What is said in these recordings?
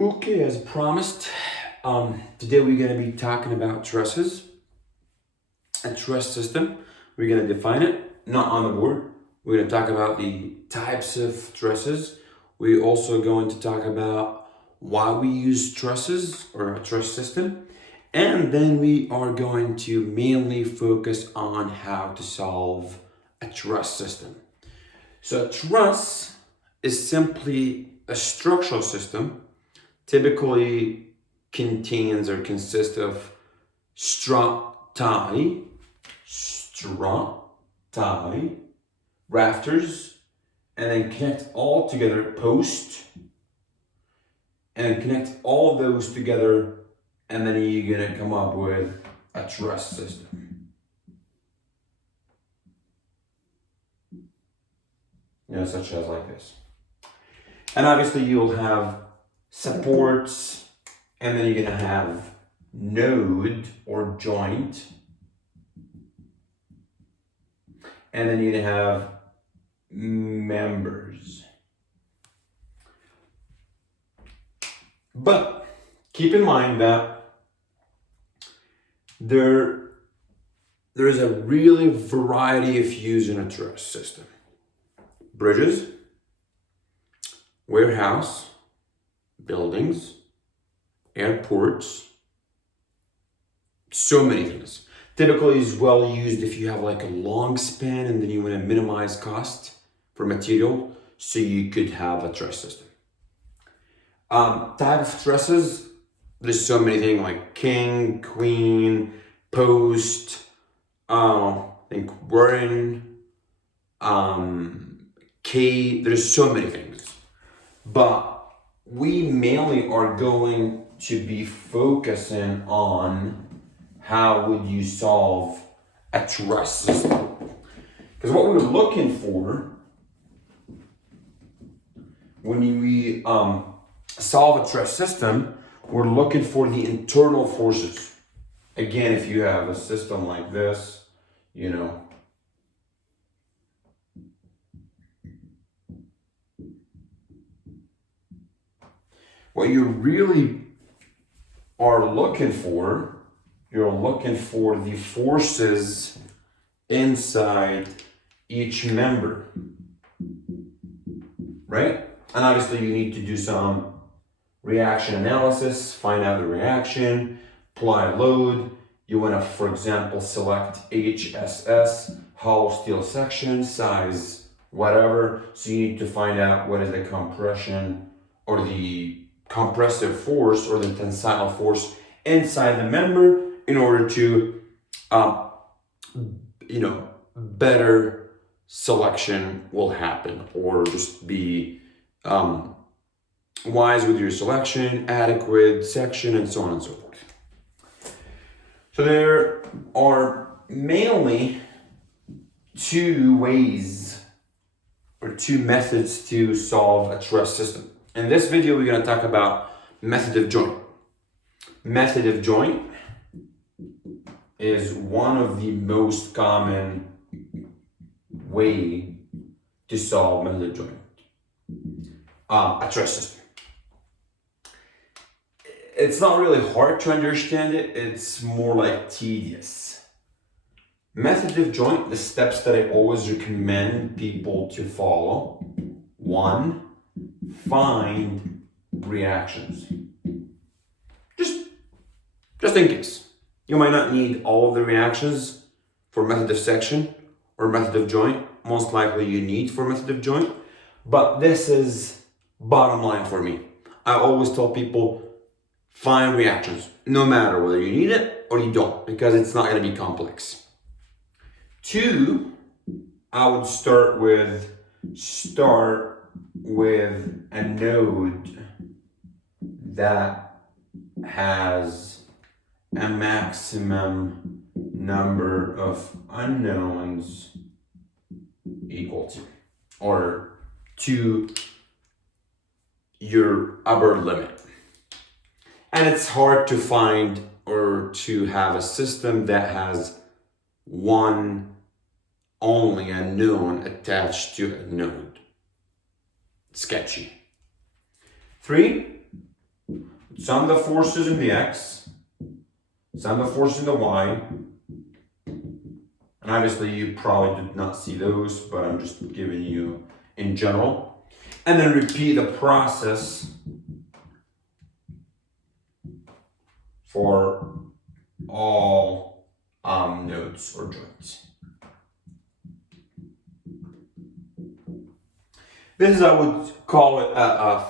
Okay, as promised, today we're going to be talking about trusses, a truss system. We're going to define it, not on the board. We're going to talk about the types of trusses. We're also going to talk about why we use trusses or a truss system. And then we are going to mainly focus on how to solve a truss system. So a truss is simply a structural system, typically contains or consists of strati, rafters, and then connect all together post, and connect all those together, and then you're gonna come up with a truss system. Such as like this. And obviously you'll have supports, and then you're gonna have node or joint, and then you're gonna have members. But keep in mind that there's a really variety of use in a truss system. Bridges, warehouse, buildings, airports, so many things. Typically is well used if you have like a long span and then you want to minimize cost for material, so you could have a truss system. Type of trusses, there's so many things like king, queen, post, I think Warren, K, there's so many things. But we mainly are going to be focusing on how would you solve a truss system. Because what we're looking for when we solve a truss system, we're looking for the internal forces. Again, if you have a system like this, what you really are looking for, you're looking for the forces inside each member, right? And obviously you need to do some reaction analysis, find out the reaction, apply load. You want to, for example, select HSS, hollow steel section, size, whatever. So you need to find out what is the compression or the compressive force or the tensile force inside the member in order to, better selection will happen, or just be wise with your selection, adequate section, and so on and so forth. So there are mainly two ways or two methods to solve a truss system. In this video, we're going to talk about method of joint. Method of joint is one of the most common way to solve method of joint. A truss system. It's not really hard to understand it, it's more like tedious. Method of joint, the steps that I always recommend people to follow. 1, find reactions. Just in case. You might not need all of the reactions for method of section or method of joint. Most likely you need for method of joint. But this is bottom line for me. I always tell people, find reactions, no matter whether you need it or you don't, because it's not going to be complex. 2, I would start with a node that has a maximum number of unknowns equal to, or to your upper limit. And it's hard to find or to have a system that has one only unknown attached to a node. Sketchy. 3, sum the forces in the x, sum the forces in the y, and obviously you probably did not see those, but I'm just giving you in general. And then repeat the process for all nodes or joints. This is, I would call it a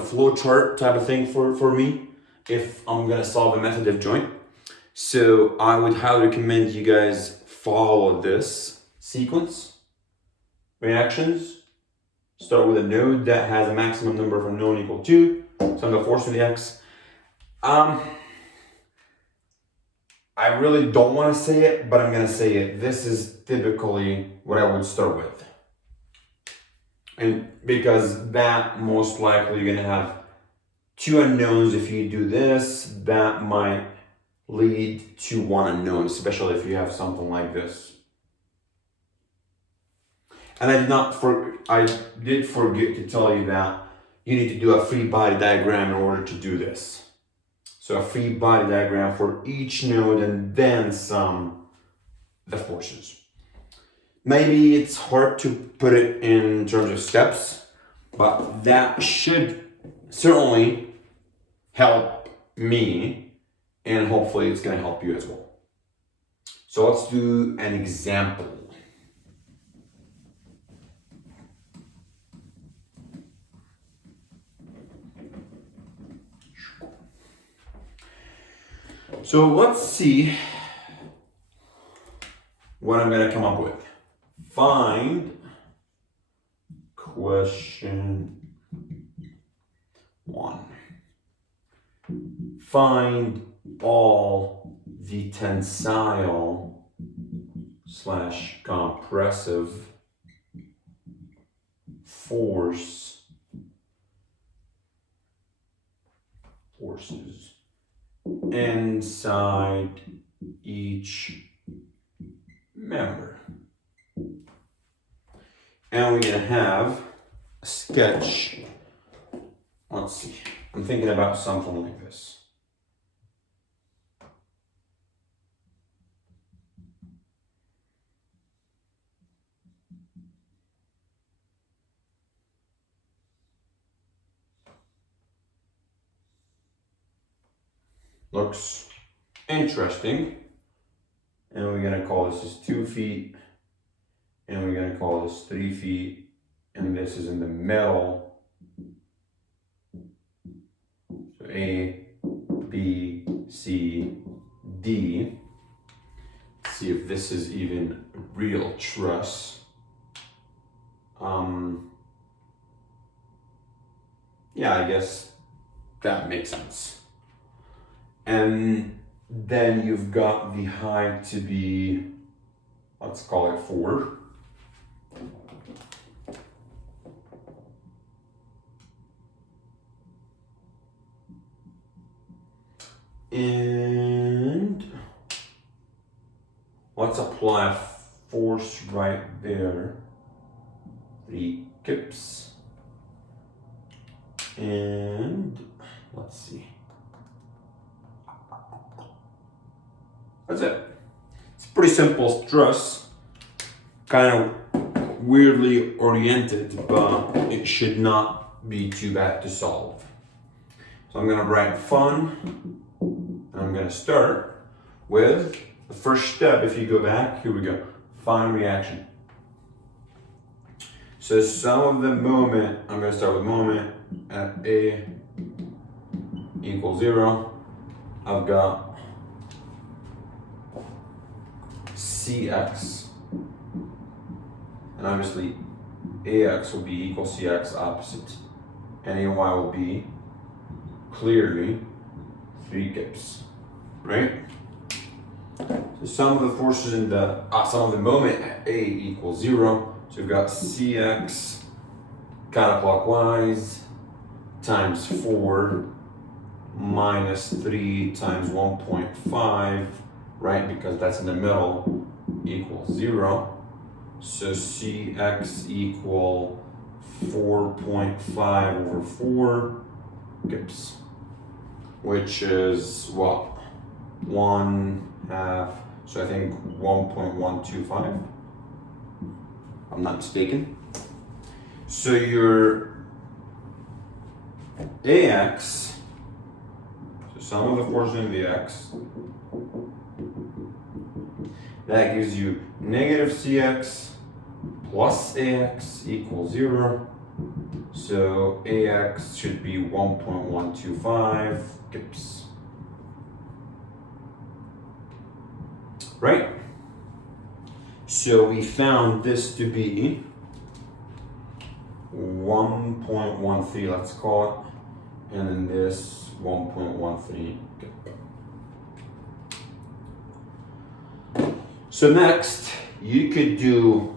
flow chart type of thing for me if I'm gonna solve a method of joint. So I would highly recommend you guys follow this sequence. Reactions. Start with a node that has a maximum number of unknown equal 2. Sum the force of the x. I really don't want to say it, but I'm going to say it. This is typically what I would start with. And because that most likely you're going to have two unknowns. If you do this, that might lead to one unknown, especially if you have something like this. And I did forget to tell you that you need to do a free body diagram in order to do this. So a free body diagram for each node and then sum the forces. Maybe it's hard to put it in terms of steps, but that should certainly help me, and hopefully it's going to help you as well. So let's do an example. So let's see what I'm going to come up with. Find question 1. Find all the tensile / compressive forces inside each member. And we're going to have a sketch. Let's see. I'm thinking about something like this. Looks interesting. And we're going to call this 2 feet. And we're going to call this 3 feet. And this is in the middle. So A, B, C, D. Let's see if this is even real truss. Yeah, I guess that makes sense. And then you've got the height to be, let's call it 4. And let's apply a force right there. 3 kips. And let's see. That's it. It's pretty simple truss. Kind of weirdly oriented, but it should not be too bad to solve. So I'm gonna write fun. And I'm gonna start with the first step. If you go back, here we go. Find reaction. So sum of the moment, I'm gonna start with moment at A equals 0. I've got Cx, and obviously Ax will be equal Cx opposite, and Ay will be clearly 3 kips, right? So sum of the forces in the sum of the moment at A equals 0. So we've got Cx counterclockwise times 4 minus 3 times 1.5, right? Because that's in the middle, equals 0. So Cx equal 4.5 over 4 kips. which is what? 1/2, so I think 1.125. I'm not mistaken. So your AX, so sum of the forces in the X, that gives you negative CX plus AX equals 0. So AX should be 1.125 kips. Right? So we found this to be 1.13, let's call it, and then this 1.13 kip. So next, you could do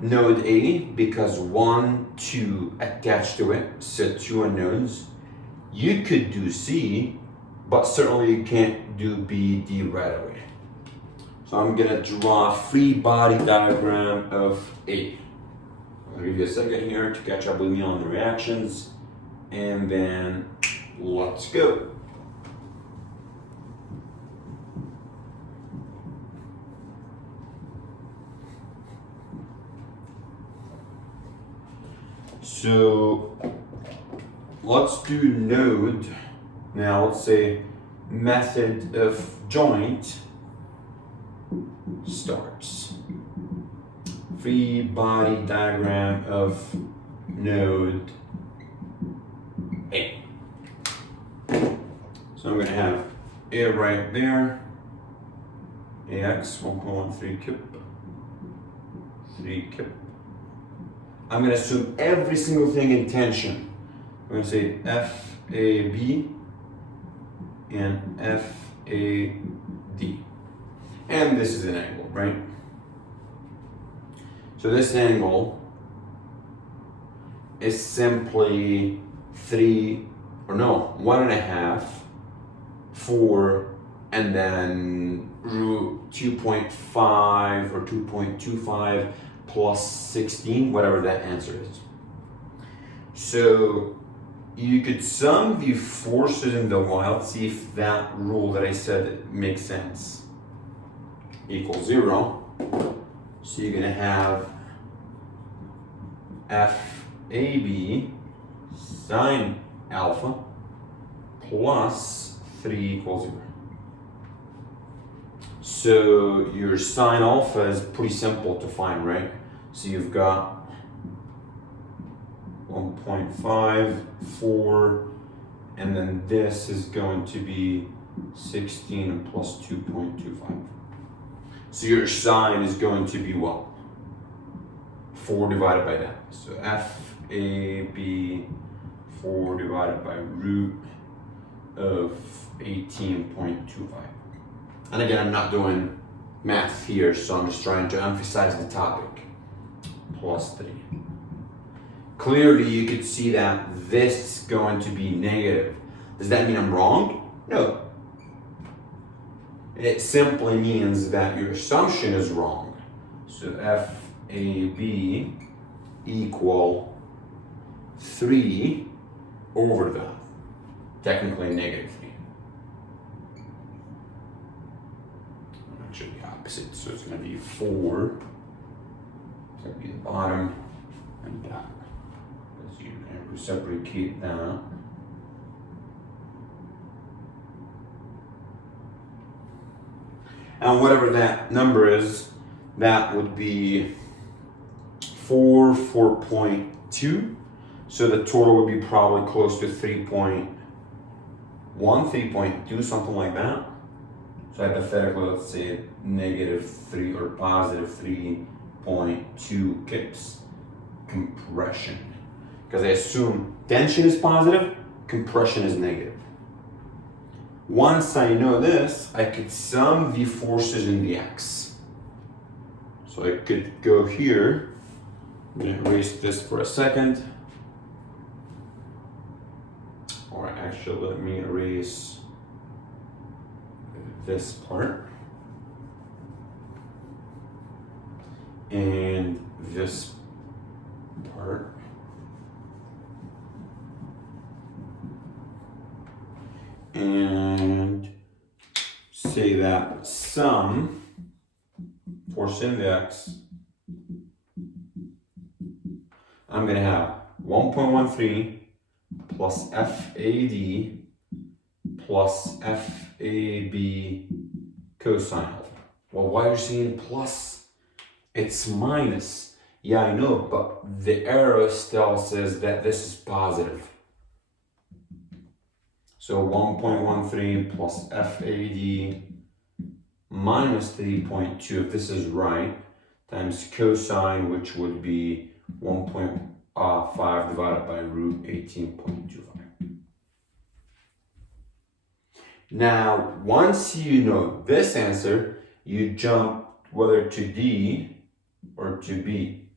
node A because 1, 2 attached to it, so 2 unknowns. You could do C, but certainly you can't do B, D right away. So I'm gonna draw a free body diagram of A. I'll give you a second here to catch up with me on the reactions, and then let's go. So let's do node. Now let's say method of joint starts. Free body diagram of node A. So I'm going to have A right there, AX 1.13 kip, 3 kip. I'm going to assume every single thing in tension. I'm going to say FAB and FAD. And this is an angle, right? So this angle is simply 1.5, 4, and then root 2.5 or 2.25 plus 16, whatever that answer is. So you could sum the forces in the wild, see if that rule that I said makes sense. Equals 0. So you're gonna have FAB sine alpha plus 3 equals 0. So your sine alpha is pretty simple to find, right? So you've got 1.5, 4, and then this is going to be 16 and plus 2.25. So your sine is going to be what? 4 divided by that. So FAB 4 divided by root of 18.25. And again, I'm not doing math here, so I'm just trying to emphasize the topic. Plus 3. Clearly, you could see that this is going to be negative. Does that mean I'm wrong? No. It simply means that your assumption is wrong. So FAB equal 3 over that. Technically negative 3. Actually the opposite, so it's going to be 4. It's going to be the bottom and that. Because you can reciprocate that. And whatever that number is, that would be 4.2. So the total would be probably close to 3.1, 3.2, something like that. So hypothetically, let's say -3 or +3.2 kips compression. Because I assume tension is positive, compression is negative. Once I know this, I could sum the forces in the X. So I could go here, I'm gonna erase this for a second. Or actually, let me erase this part. And this part. and say that sum force index, I'm going to have 1.13 plus FAD plus FAB cosine alpha. Well, why are you saying plus? It's minus. Yeah, I know, but the arrow still says that this is positive. So 1.13 plus FAD minus 3.2, if this is right, times cosine, which would be 1.5 divided by root 18.25. Now, once you know this answer, you jump whether to D or to B.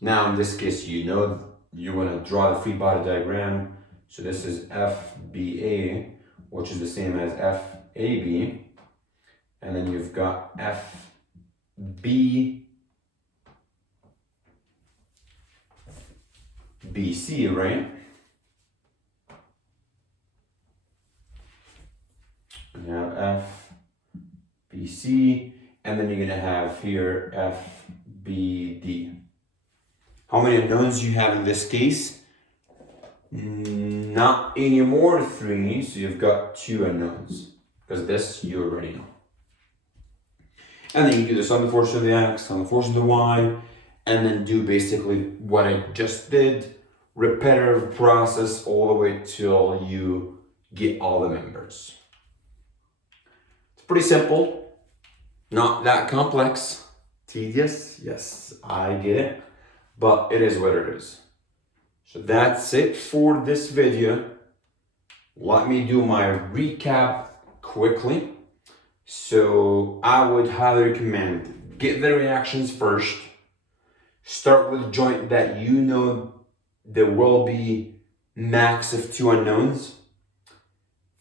Now, in this case, you know you want to draw the free body diagram. So this is FBA, which is the same as FAB. And then you've got FBBC, right? You have FBC, and then you're going to have here FBD. How many unknowns you have in this case? Not anymore 3, so you've got 2 unknowns, because this you already know. And then you do the sum of the force of the x, sum of the force of the y, and then do basically what I just did, repetitive process all the way till you get all the members. It's pretty simple, not that complex. Tedious, yes, I get it, but it is what it is. So that's it for this video. Let me do my recap quickly. So I would highly recommend get the reactions first. Start with a joint that you know there will be max of 2 unknowns.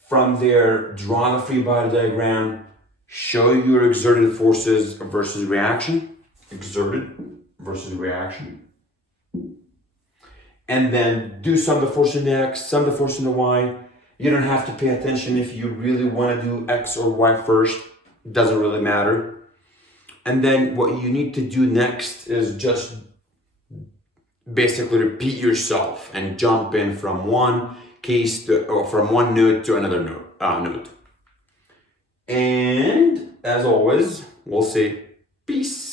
From there, draw the free body diagram, show your exerted forces versus reaction, exerted versus reaction. And then do sum of the force in the x, sum of the force in the y. You don't have to pay attention if you really want to do x or y first. It doesn't really matter. And then what you need to do next is just basically repeat yourself and jump in from one case to, or from one node to another node. And as always, we'll say peace.